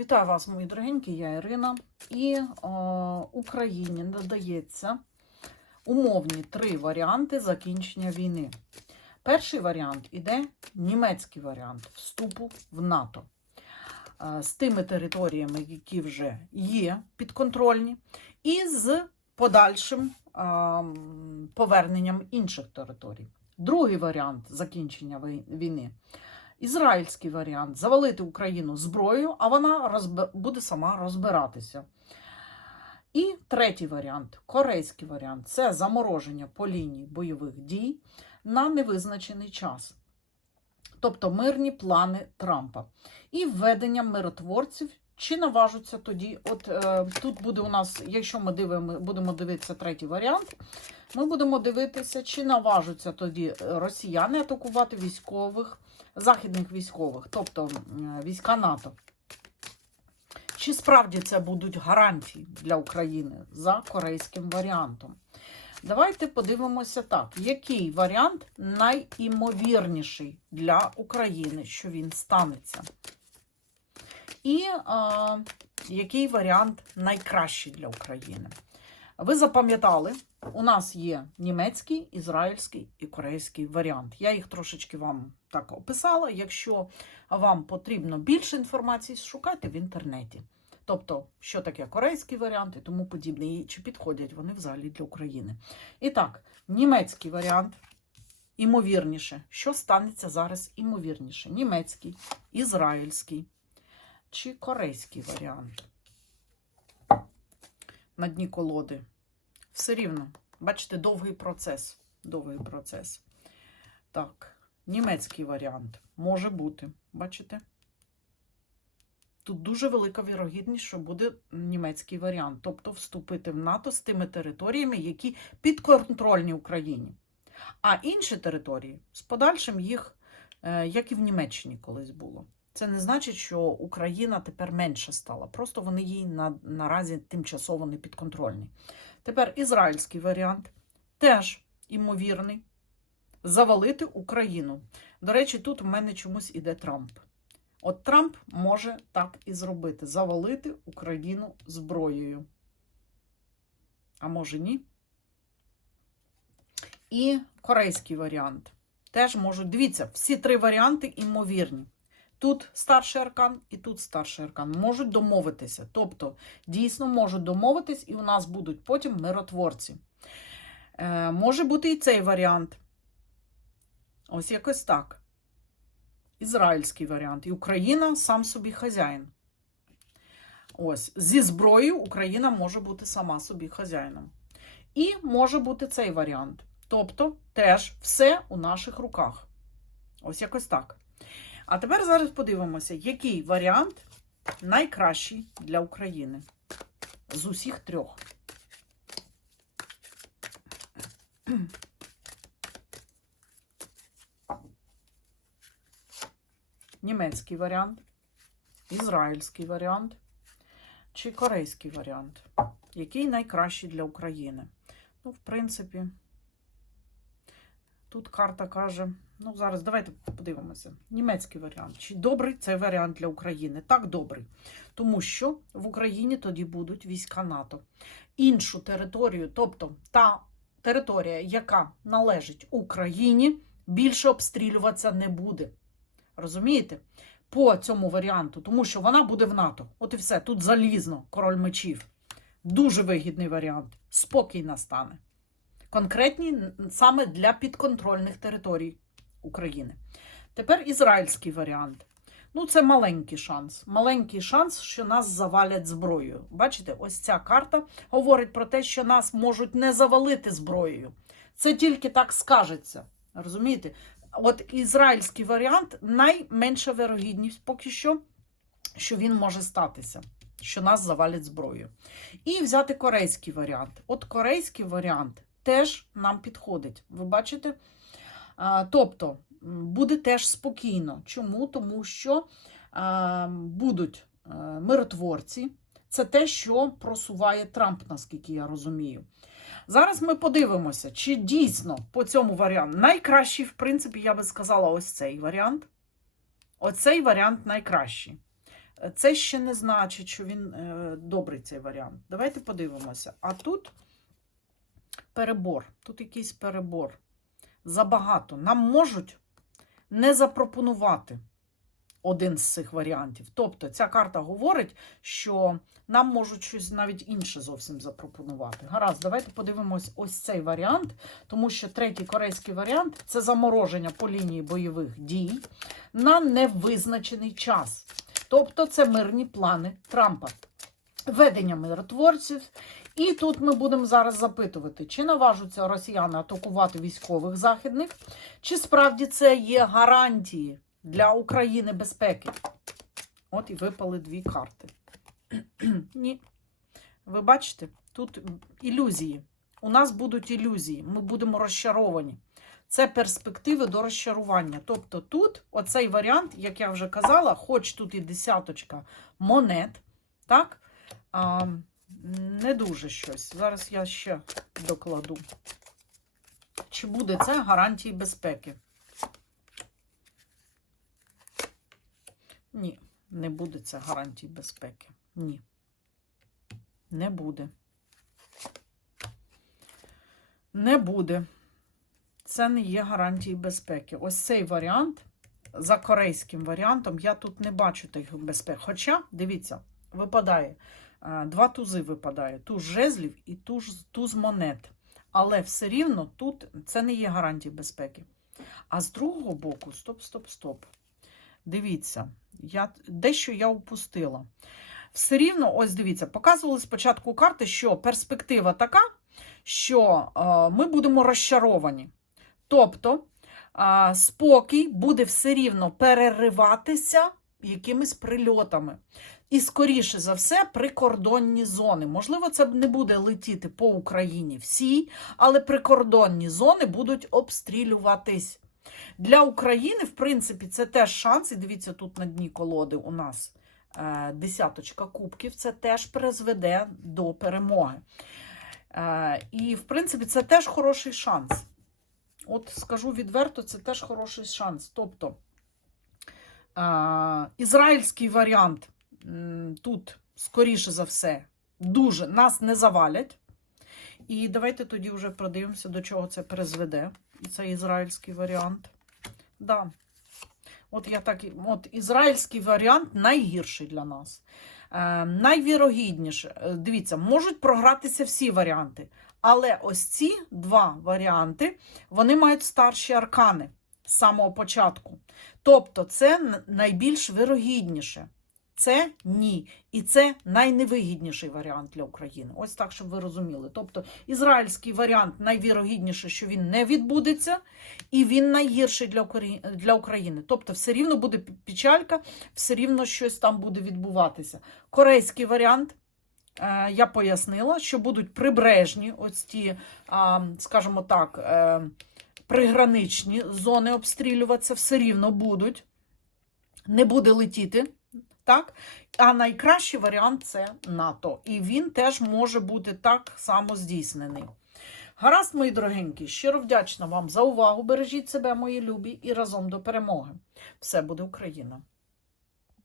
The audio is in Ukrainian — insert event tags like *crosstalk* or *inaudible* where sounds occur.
Вітаю вас, мої дорогенькі, я Ірина. І е, Україні надається умовні три варіанти закінчення війни. Перший варіант іде німецький варіант вступу в НАТО е, з тими територіями, які вже є підконтрольні, і з подальшим е, поверненням інших територій. Другий варіант закінчення війни Ізраїльський варіант завалити Україну зброєю, а вона розб... буде сама розбиратися. І третій варіант корейський варіант це замороження по лінії бойових дій на невизначений час. Тобто мирні плани Трампа. І введення миротворців. Чи наважуться тоді? От е, тут буде у нас, якщо ми дивимо, будемо дивитися третій варіант, ми будемо дивитися, чи наважуться тоді е, росіяни атакувати військових західних військових, тобто м, війська НАТО. Чи справді це будуть гарантії для України за корейським варіантом? Давайте подивимося так, який варіант найімовірніший для України, що він станеться. І а, який варіант найкращий для України? Ви запам'ятали, у нас є німецький, ізраїльський і корейський варіант. Я їх трошечки вам так описала. Якщо вам потрібно більше інформації, шукайте в інтернеті. Тобто, що таке корейський варіант і тому подібне, і чи підходять вони взагалі для України. І так, німецький варіант, імовірніше, що станеться зараз імовірніше? Німецький, ізраїльський чи корейський варіант? На дні колоди. Все рівно. Бачите, довгий процес. Довгий процес. Так, німецький варіант може бути. Бачите? Тут дуже велика вірогідність, що буде німецький варіант, тобто вступити в НАТО з тими територіями, які підконтрольні Україні. А інші території з подальшим їх, е, як і в Німеччині колись було. Це не значить, що Україна тепер менше стала. Просто вони їй на, наразі тимчасово не підконтрольні. Тепер ізраїльський варіант теж імовірний завалити Україну. До речі, тут у мене чомусь іде Трамп. От Трамп може так і зробити: завалити Україну зброєю. А може ні? І корейський варіант. Теж можуть. Дивіться, всі три варіанти імовірні. Тут старший аркан і тут старший аркан. Можуть домовитися. Тобто, дійсно можуть домовитись, і у нас будуть потім миротворці. Е, може бути і цей варіант. Ось якось так. Ізраїльський варіант. І Україна сам собі хазяїн. Ось, зі зброєю Україна може бути сама собі хазяїном. І може бути цей варіант. Тобто, теж все у наших руках. Ось якось так. А тепер зараз подивимося, який варіант найкращий для України з усіх трьох. Німецький варіант, ізраїльський варіант чи корейський варіант. Який найкращий для України? Ну, в принципі, тут карта каже. Ну, зараз давайте подивимося. Німецький варіант. Чи добрий цей варіант для України? Так, добрий. Тому що в Україні тоді будуть війська НАТО. Іншу територію, тобто та територія, яка належить Україні, більше обстрілюватися не буде. Розумієте? По цьому варіанту, тому що вона буде в НАТО. От і все. Тут залізно, король мечів. Дуже вигідний варіант. Спокій настане. Конкретні саме для підконтрольних територій України. Тепер ізраїльський варіант. Ну, це маленький шанс. Маленький шанс, що нас завалять зброєю. Бачите, ось ця карта говорить про те, що нас можуть не завалити зброєю. Це тільки так скажеться. Розумієте? От ізраїльський варіант найменша вирогідність поки що, що він може статися, що нас завалять зброєю. І взяти корейський варіант. От корейський варіант теж нам підходить. Ви бачите? Тобто буде теж спокійно. Чому? Тому що будуть миротворці. Це те, що просуває Трамп, наскільки я розумію. Зараз ми подивимося, чи дійсно по цьому варіанту найкращий, в принципі, я би сказала, ось цей варіант. Оцей варіант найкращий. це ще не значить, що він е, добрий цей варіант. Давайте подивимося. А тут перебор, тут якийсь перебор. Забагато. Нам можуть не запропонувати один з цих варіантів. Тобто ця карта говорить, що нам можуть щось навіть інше зовсім запропонувати. Гаразд, давайте подивимось ось цей варіант, тому що третій корейський варіант це замороження по лінії бойових дій на невизначений час. Тобто це мирні плани Трампа. Ведення миротворців. І тут ми будемо зараз запитувати, чи наважуться росіяни атакувати військових західних, чи справді це є гарантії для України безпеки. От і випали дві карти. *clears throat* Ні. Ви бачите, тут ілюзії. У нас будуть ілюзії, ми будемо розчаровані. Це перспективи до розчарування. Тобто тут оцей варіант, як я вже казала, хоч тут і десяточка монет, так? Не дуже щось. Зараз я ще докладу. Чи буде це гарантії безпеки? Ні, не буде це гарантії безпеки. Ні. Не буде. Не буде. Це не є гарантії безпеки. Ось цей варіант, за корейським варіантом, я тут не бачу тих безпек. Хоча, дивіться, випадає. Е, Два тузи випадає: туз жезлів і туз, туз монет. Але все рівно тут це не є гарантії безпеки. А з другого боку, стоп, стоп, стоп. Дивіться, я, дещо я упустила. Все рівно, ось дивіться, показували спочатку карти, що перспектива така, що е, ми будемо розчаровані. Тобто е, спокій буде все рівно перериватися якимись прильотами. І, скоріше за все, прикордонні зони. Можливо, це не буде летіти по Україні всій, але прикордонні зони будуть обстрілюватись. Для України, в принципі, це теж шанс. І дивіться, тут на дні колоди у нас е, десяточка кубків. Це теж призведе до перемоги. Е, і, в принципі, це теж хороший шанс. От скажу відверто, це теж хороший шанс. Тобто, е, ізраїльський варіант тут, скоріше за все, дуже нас не завалять. І давайте тоді вже продивимося, до чого це призведе. Це ізраїльський варіант. Да. От я так, от ізраїльський варіант найгірший для нас. Е, найвірогідніше, е, дивіться, можуть програтися всі варіанти. Але ось ці два варіанти, вони мають старші аркани з самого початку. Тобто, це найбільш вирогідніше. Це ні. І це найневигідніший варіант для України. Ось так, щоб ви розуміли. Тобто, ізраїльський варіант найвірогідніше, що він не відбудеться, і він найгірший для України. Тобто, все рівно буде печалька, все рівно щось там буде відбуватися. Корейський варіант. е, Я пояснила, що будуть прибережні, ось ті, скажімо так, е, приграничні зони обстрілюватися, все рівно будуть. Не буде летіти. Так? А найкращий варіант це НАТО. І він теж може бути так само здійснений. Гаразд, мої дорогенькі, щиро вдячна вам за увагу. Бережіть себе, мої любі, і разом до перемоги. Все буде Україна!